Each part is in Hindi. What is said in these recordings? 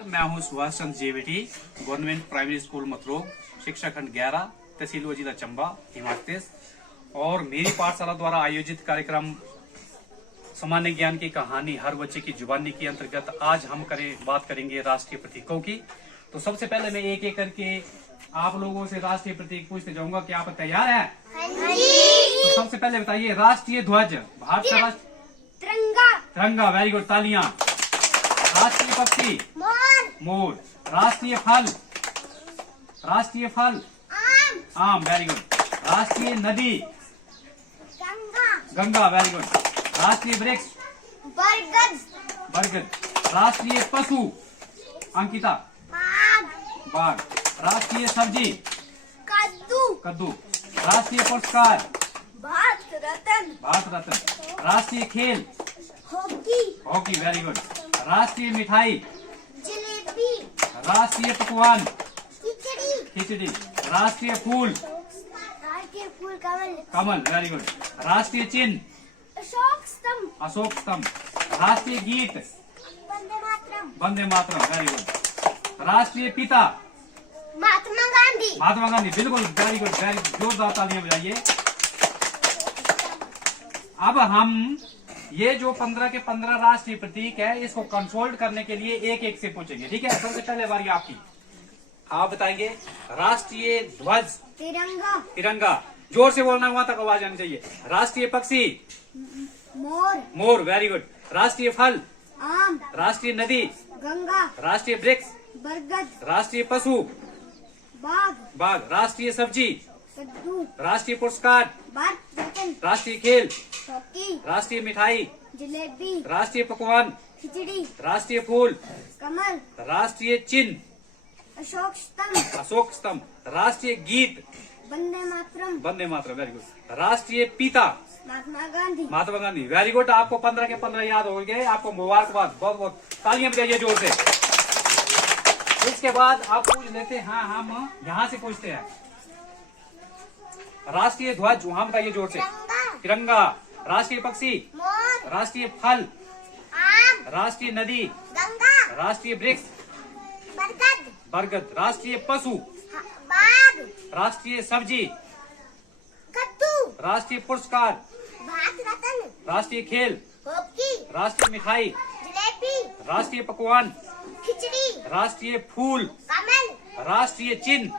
मैं हूं Subhash Chandra JVT, government primary school मतरोग, शिक्षा खंड 11, तहसील व जिला चंबा, हिमाचल प्रदेश। और मेरी पाठशाला द्वारा आयोजित कार्यक्रम सामान्य ज्ञान की कहानी हर बच्चे की जुबानी के अंतर्गत आज हम बात करेंगे राष्ट्रीय प्रतीकों की। तो सबसे पहले मैं एक एक करके आप लोगों से राष्ट्रीय प्रतीक पूछते जाऊंगा। क्या आप तैयार हैं? तो सबसे पहले बताइए, राष्ट्रीय ध्वज भारत का राष्ट्र तिरंगा। तिरंगा, वेरी गुड, तालियां। राष्ट्रीय पक्षी मोर। राष्ट्रीय फल आम, वेरी गुड। राष्ट्रीय नदी गंगा, वेरी गुड। राष्ट्रीय वृक्ष बरगद। राष्ट्रीय पशु अंकिता बाघ। राष्ट्रीय सब्जी कद्दू। राष्ट्रीय पुरस्कार भारत रत्न। राष्ट्रीय खेल हॉकी, वेरी गुड। राष्ट्रीय मिठाई जलेबी। राष्ट्रीय पकवान खिचड़ी। राष्ट्रीय फूल कमल, वेरी गुड। राष्ट्रीय चिन्ह अशोक स्तंभ। राष्ट्रीय गीत वंदे मातरम, वेरी गुड। राष्ट्रीय पिता महात्मा गांधी, बिल्कुल, वेरी गुड, वेरी जोरदार तालियां बजाइए। अब हम ये जो 15 के 15 राष्ट्रीय प्रतीक है, इसको कंसोल्ट करने के लिए एक एक से पूछेंगे, ठीक है? सबसे पहले बारी आपकी, आप बताएंगे राष्ट्रीय ध्वज तिरंगा। जोर से बोलना, वहां तक आवाज आनी चाहिए। राष्ट्रीय पक्षी मोर, वेरी गुड। राष्ट्रीय फल आम। राष्ट्रीय नदी गंगा। राष्ट्रीय वृक्ष बरगद। राष्ट्रीय पशु बाघ। राष्ट्रीय सब्जी कद्दू। राष्ट्रीय पुरस्कार भारत रत्न। राष्ट्रीय खेल हॉकी। राष्ट्रीय मिठाई जलेबी। राष्ट्रीय पकवान खिचड़ी। राष्ट्रीय फूल कमल। राष्ट्रीय चिन्ह अशोक स्तंभ। राष्ट्रीय गीत वंदे मातरम, वेरी गुड। राष्ट्रीय पिता महात्मा गांधी, वेरी गुड। आपको 15 के 15 याद हो गए, आपको मुबारकबाद, बहुत बहुत तालियां बजाइए जोर से। इसके बाद आप पूछ लेते हैं, हाँ हम यहाँ से पूछते हैं। राष्ट्रीय ध्वज वहां बताइए जोर से। तिरंगा। राष्ट्रीय पक्षी राष्ट्रीय फल राष्ट्रीय नदी राष्ट्रीय वृक्ष बरगद। राष्ट्रीय पशु राष्ट्रीय सब्जी कद्दू। राष्ट्रीय पुरस्कार भारत रत्न। राष्ट्रीय खेल हॉकी। राष्ट्रीय मिठाई जलेबी। राष्ट्रीय पकवान खिचड़ी। राष्ट्रीय फूल कमल। राष्ट्रीय चिन्ह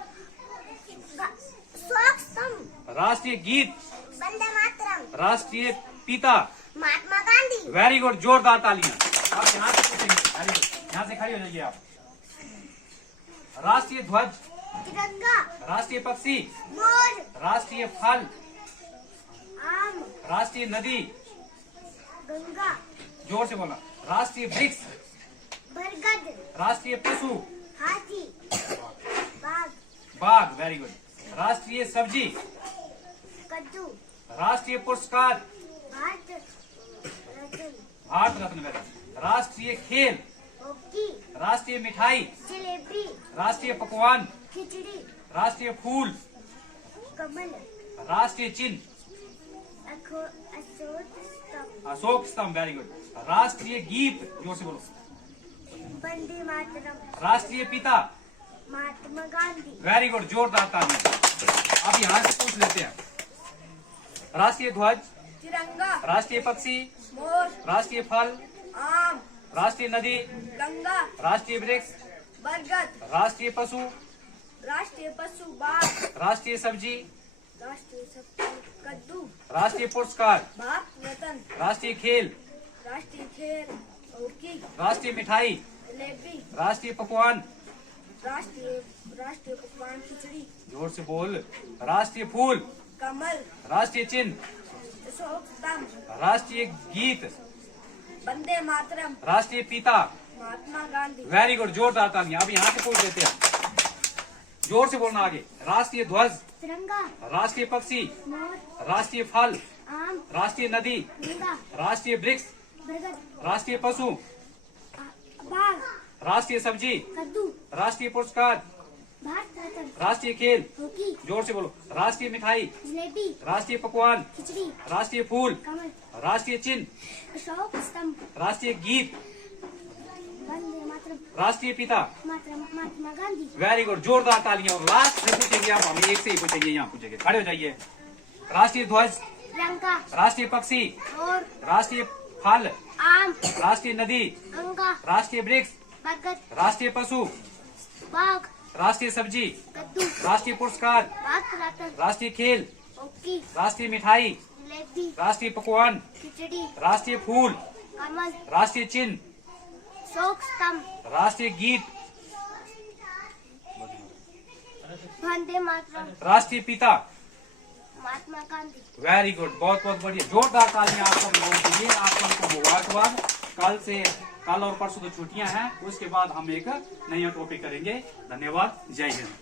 अशोक स्तंभ। राष्ट्रीय गीत वंदे मातरम। राष्ट्रीय पिता महात्मा गांधी। वेरी गुड, जोरदार तालियां। आप यहाँ से पूछेंगे, वेरी गुड, यहाँ से खड़ी हो जाइए आप। राष्ट्रीय ध्वज तिरंगा। राष्ट्रीय पक्षी मोर। राष्ट्रीय फल आम। राष्ट्रीय नदी गंगा। जोर से बोला। राष्ट्रीय वृक्ष बरगद। राष्ट्रीय पशु हाथी। बाघ, वेरी गुड। राष्ट्रीय सब्जी कद्दू। राष्ट्रीय पुरस्कार भारत रत्न। Very good. राष्ट्रीय खेल हॉकी। राष्ट्रीय मिठाई जलेबी। राष्ट्रीय पकवान खिचड़ी। राष्ट्रीय फूल कमल। राष्ट्रीय चिन्ह अशोक स्तंभ, वेरी गुड। राष्ट्रीय गीत जोर से बोलो। वंदे मातरम। राष्ट्रीय पिता महात्मा गांधी। वेरी गुड, जोरदार तालियां। अब यहाँ से पूछ लेते हैं। राष्ट्रीय ध्वज तिरंगा। राष्ट्रीय पक्षी मोर। राष्ट्रीय फल आम। राष्ट्रीय नदी गंगा। राष्ट्रीय वृक्ष बरगद। राष्ट्रीय पशु बाघ। राष्ट्रीय सब्जी राष्ट्रीय सब्जी कद्दू। राष्ट्रीय पुरस्कार भारत रत्न। राष्ट्रीय खेल हॉकी। राष्ट्रीय मिठाई जलेबी। राष्ट्रीय पकवान राष्ट्रीय पकवान खिचड़ी। जोर से बोल। राष्ट्रीय फूल कमल। राष्ट्रीय चिन्ह अशोक स्तंभ। राष्ट्रीय गीत वंदे मातरम। राष्ट्रीय पिता महात्मा गांधी। वेरी गुड, जोरदार तालियां। अब यहाँ से पूछ लेते हैं, जोर से बोलना आगे। राष्ट्रीय ध्वज तिरंगा। राष्ट्रीय पक्षी मोर। राष्ट्रीय फल आम। राष्ट्रीय नदी गंगा। राष्ट्रीय वृक्ष बरगद। राष्ट्रीय पशु बाघ। राष्ट्रीय सब्जी कद्दू। राष्ट्रीय पुरस्कार भारत रत्न। राष्ट्रीय खेल हॉकी। जोर से बोलो। राष्ट्रीय मिठाई जलेबी। राष्ट्रीय पकवान खिचड़ी। राष्ट्रीय फूल कमल। राष्ट्रीय चिन्ह अशोक स्तंभ। राष्ट्रीय गीत वंदे मातरम। मातरम। राष्ट्रीय पिता मातरम महात्मा गांधी। वेरी गुड, जोरदार तालियां। और लास्ट से पूछेंगे आप, हमें एक से ही पूछेंगे, यहाँ पूछेंगे, खड़े हो जाइए। राष्ट्रीय ध्वज, लंका। राष्ट्रीय पक्षी, और राष्ट्रीय फल, आम। राष्ट्रीय नदी, गंगा। राष्ट्रीय वृक्ष, बरगद। राष्ट्रीय पशु, बाघ। राष्ट्रीय सब्जी, कद्दू। राष्ट्रीय पुरस्कार, भारत रत्न। राष्ट्रीय खेल, हॉकी। राष्ट्रीय मिठाई, जलेबी। राष्ट्रीय पकवान, खिचड़ी। राष्ट्रीय फूल, कमल। राष्ट्रीय चिन्ह, शोक स्तंभ। राष्ट्रीय गीत, वंदे मातरम। राष्ट्रीय पिता। महात्मा गांधी। वेरी गुड, बहुत बहुत बढ़िया, जोरदार तालियां आप सब लोगों के लिए। आप सबको मुबारकबाद। कल और परसों तो छुट्टियां हैं, उसके बाद हम एक नया टॉपिक करेंगे। धन्यवाद, जय हिंद।